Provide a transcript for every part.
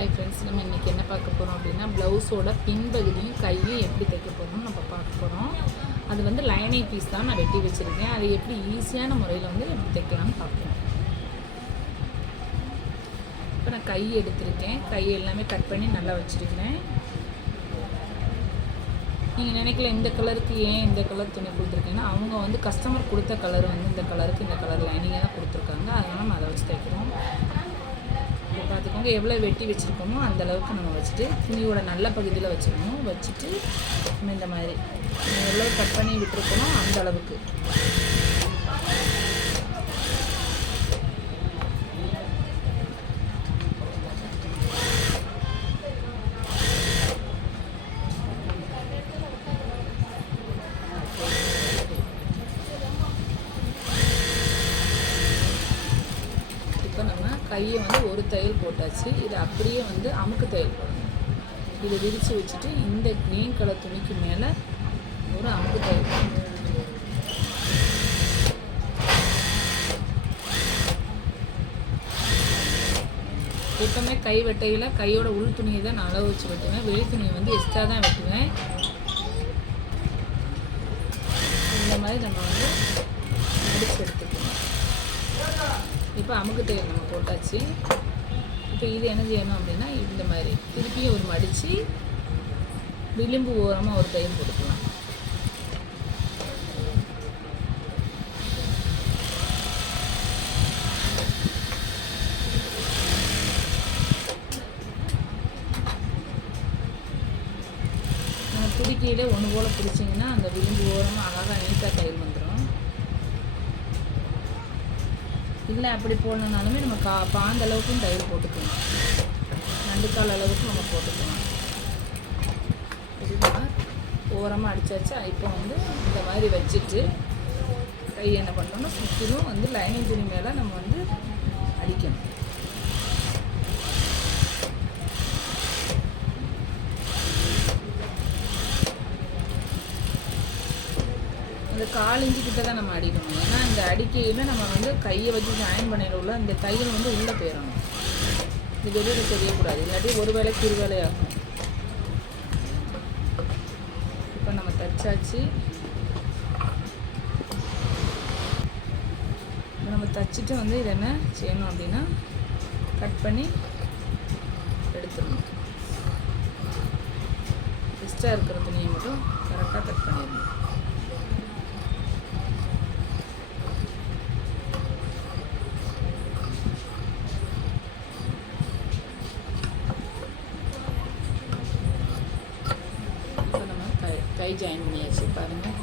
Hi friends, நம்ம இன்றைக்கி என்ன பார்க்க போகிறோம் அப்படின்னா ப்ளவுஸோட பின்பகுதியும் கையும் எப்படி தைக்க போகிறோம்னு நம்ம பார்க்க போகிறோம். அது வந்து லைனிங் பீஸ் தான் நான் வெட்டி வச்சுருக்கேன். அது எப்படி ஈஸியான முறையில் வந்து எப்படி தைக்கலாம்னு பார்ப்போம். இப்போ நான் கை எடுத்திருக்கேன். கை எல்லாமே கட் பண்ணி நல்லா வச்சுருக்கிறேன். நீங்கள் நினைக்கல இந்த கலருக்கு ஏன் இந்த கலர் துணி கொடுத்துருக்கேன்னா, அவங்க வந்து கஸ்டமர் கொடுத்த கலர் வந்து இந்த கலருக்கு இந்த கலர் லைனிங்காக தான் கொடுத்துருக்காங்க. அதனால் நம்ம அதை வச்சு தைக்கிறோம். இப்போ பார்த்துக்கோங்க, எவ்வளோ வெட்டி வச்சுருக்கோமோ அந்த அளவுக்கு நம்ம வச்சுட்டு துணியோட நல்ல பகுதியில் வச்சுக்கணும். வச்சுட்டு நம்ம இந்த மாதிரி எவ்வளோ கட் பண்ணி விட்டுருக்கோமோ அந்த அளவுக்கு கையை வந்து ஒரு தையல் போட்டாச்சு. இது அப்படியே வந்து அமுக்கு தையல் போடணும். இதை விரித்து வச்சுட்டு இந்த கிரீன் கலர் துணிக்கு மேலே ஒரு அமுக்கு தையல் போடணும். எப்பவுமே கை வெட்டையில் கையோட உள் துணியை தான் நான் அளவு வச்சு வெட்டுவேன். வெளி துணியை வந்து எக்ஸ்ட்ரா தான் வெட்டுவேன். இந்த மாதிரி நம்ம வந்து அடித்து எடுத்துக்கணும். இப்போ அமுக்கு தையல் நம்ம போட்டாச்சு. இப்போ இது என்ன செய்யணும் அப்படின்னா, இந்த மாதிரி திருப்பியும் ஒரு மடித்து விளிம்பு ஓரமாக ஒரு தையல் போட்டுக்கலாம். நம்ம பிடிக்கையிலே ஒன்று போல் பிடிச்சிங்கன்னா அந்த விளிம்பு ஓரமாக அழகாக நீட்டாக தையல் வந்துடும். இல்லை அப்படி போடணுன்னாலுமே நம்ம பாந்த அளவுக்கும் தையல் போட்டுக்கலாம். 2 கால் அளவுக்கு நம்ம போட்டுக்கலாம். இதுதான் ஓரமாக அடித்தாச்சா. இப்போ வந்து இந்த மாதிரி வச்சுட்டு கை என்ன பண்ணோம்னா சுற்றிலும் வந்து லைனிங் துணி மேலே நம்ம வந்து அடிக்கணும். அந்த 1/4 இன்ச்சு கிட்ட தான் நம்ம அடிக்கணும். ஏன்னா இந்த அடிக்கையில் நம்ம வந்து கையை வச்சு ஜாயின் பண்ணிட உள்ள இந்த தையல் வந்து உள்ளே போயிடணும். இது வெளியில் தெரியக்கூடாது, இல்லாட்டி ஒரு வேலைக்கு 2 வேலையாகும். இப்போ நம்ம தைச்சாச்சு. இப்போ நம்ம தைச்சிட்டு வந்து இது என்ன செய்யணும் அப்படின்னா கட் பண்ணி எடுத்துடணும். எக்ஸ்ட்ரா இருக்கிற துணியை மட்டும் கரெக்டாக கட் பண்ணிடணும். கை ஜாயின் பண்ணியாச்சு. பாருங்கள்,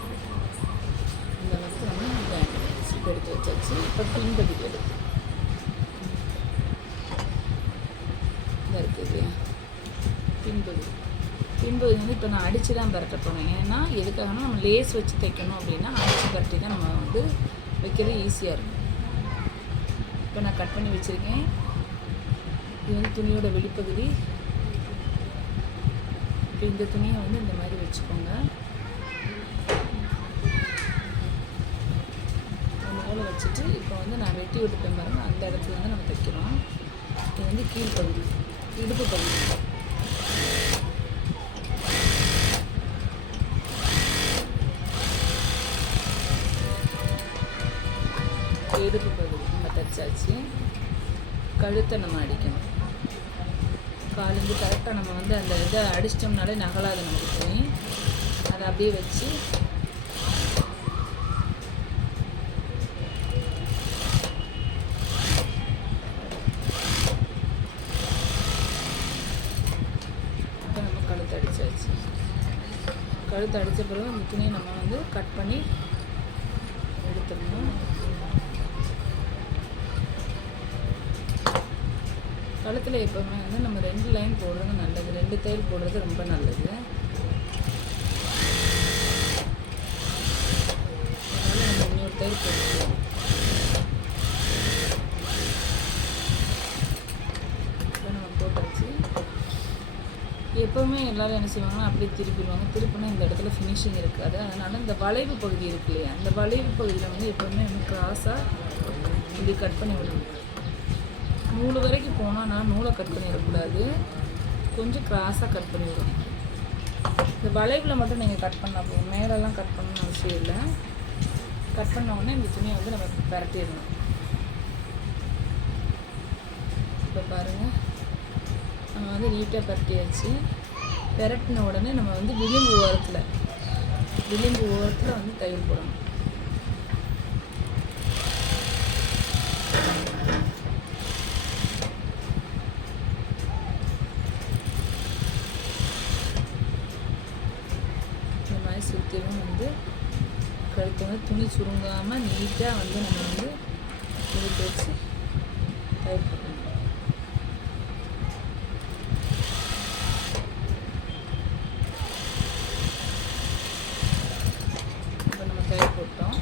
இந்த அளவுக்கு நம்ம ஜாயின் பண்ணியாச்சு. இப்போ எடுத்து வச்சாச்சு. இப்போ பின்பகுதி எடுத்து இதாக இருக்குது இல்லையா, பின்பகுதி வந்து இப்போ நான் அடித்து தான் பரட்ட போனேன். ஏன்னா எதுக்காகனா நம்ம லேஸ் வச்சு தைக்கணும் அப்படின்னா அடித்து பரட்டி தான் நம்ம வந்து வைக்கிறது ஈஸியாக இருக்கும். இப்போ நான் கட் பண்ணி வச்சுருக்கேன். இது வந்து துணியோட வெளிப்பகுதி. இப்போ இந்த துணியை வந்து இந்த மாதிரி வச்சுக்கோங்க. ஒன்று வச்சுட்டு இப்போ வந்து நான் வெட்டி விட்டுட்டேன் பாருங்கள், அந்த இடத்துல வந்து நம்ம தைக்கிறோம். இது வந்து கீழ்ப்பகுதி, இடுப்பு பகுதி. இடுப்பு பகுதி நம்ம தைச்சாச்சு. கழுத்தை நம்ம அடிக்கணும். காலிந்து கரெக்டாக நம்ம வந்து அந்த இதை அடிச்சிட்டோம்னாலே நகலாது நமக்கு துணி. அதை அப்படியே வச்சு இப்போ நம்ம கழுத்து அடித்தாச்சு. கழுத்து அடித்த பிறகு அந்த துணியை நம்ம வந்து கட் பண்ணி எடுத்துடணும். கழுத்தில் எப்போவுமே வந்து நம்ம 2 லைன் போடுறது நல்லது, 2 தையல் போடுறது ரொம்ப நல்லது. அதனால் நம்ம இன்னொரு தையல் போட்டுக்கலாம். இப்போ நம்ம போட்டாச்சு. எப்போவுமே எல்லோரும் என்ன செய்வாங்கன்னா அப்படியே திருப்பிடுவாங்க. திருப்பினா இந்த இடத்துல ஃபினிஷிங் இருக்காது. அதனால் இந்த வளைவு பகுதி இருக்கு இல்லையா, அந்த வளைவு பகுதியில் வந்து எப்போவுமே நம்ம கிராஸாக இப்படி கட் பண்ணி விடணும். நூல் வரைக்கும் போனால் நான் நூலை கட் பண்ணிடக்கூடாது, கொஞ்சம் கிராஸாக கட் பண்ணிவிடணும். இந்த வளைவில் மட்டும் நீங்கள் கட் பண்ணால் போகும், மேலெல்லாம் கட் பண்ணணும்னு அவசியம் இல்லை. கட் பண்ண உடனே இந்த துணியை வந்து நம்ம பரட்டிடணும். இப்போ பாருங்கள், நம்ம வந்து நீட்டாக பரட்டியாச்சு. பெரட்டின உடனே நம்ம வந்து விளிம்பு ஓரத்தில் வந்து தையல் போடணும். இந்த மாதிரி சுற்றிலும் வந்து கழுத்து வந்து துணி சுருங்காமல் நீட்டாக வந்து நம்ம வந்து இழுத்து வச்சு தையல் போடணும். இப்போ நம்ம தையல் போட்டோம்,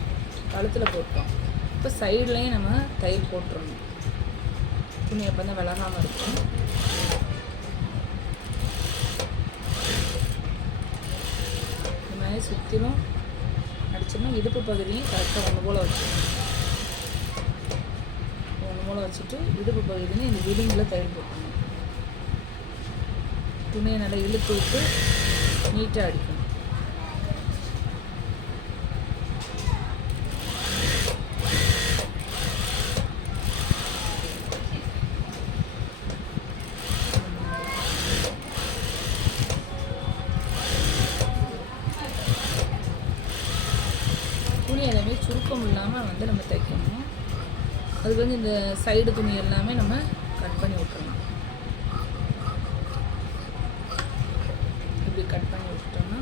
கழுத்தில் போட்டோம். இப்போ சைட்லேயும் நம்ம தையல் போட்டுடணும். துணி அப்போ தான் விலகாமல் இருக்கும். இந்த மாதிரி சுற்றிலும் அடிச்சிடணும். இடுப்பு பகுதியும் கரெக்டாக ஒன்று போல் வச்சுட்டு இடுப்பு பகுதியும் இந்த விளிம்பில் தையல் போட்டணும். துணியை நல்லா இழுத்து விட்டு நீட்டாக அடிக்கணும். துணி எல்லாமே சுருக்கம் இல்லாமல் வந்து நம்ம தைக்கணும். அதுக்கு வந்து இந்த சைடு துணி எல்லாமே நம்ம கட் பண்ணி விட்டுறணும். இப்படி கட் பண்ணி விட்டோம்னா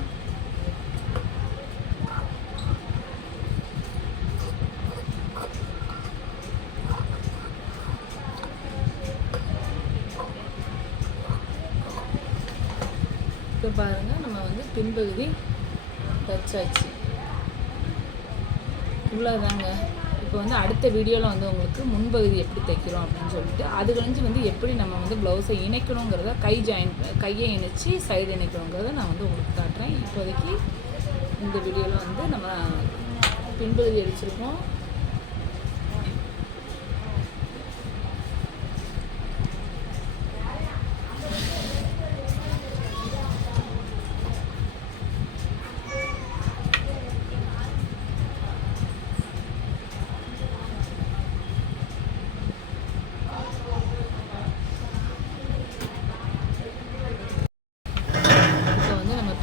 இப்போ பாருங்கள், நம்ம வந்து பின்பகுதி தச்சாச்சு. இவ்வளோதாங்க. இப்போ வந்து அடுத்த வீடியோவில் வந்து உங்களுக்கு முன்பகுதி எப்படி தைக்கிறோம் அப்படின்னு சொல்லிட்டு, அது கழிஞ்சு வந்து எப்படி நம்ம வந்து ப்ளவுஸை இணைக்கணுங்கிறத கையை இணைச்சி சைடு இணைக்கணுங்கிறத நான் வந்து உங்களுக்கு காட்டுறேன். இப்போதைக்கு இந்த வீடியோவில் வந்து நம்ம பின்பகுதி அடிச்சிருக்கோம்.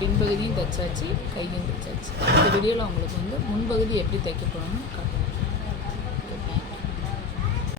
பின்பகுதியும் தைச்சாச்சு, கையும் தைச்சாச்சு. இந்த வீடியோவில் உங்களுக்கு வந்து முன்பகுதி எப்படி தைக்க போகணும்னு காட்டுறேன்.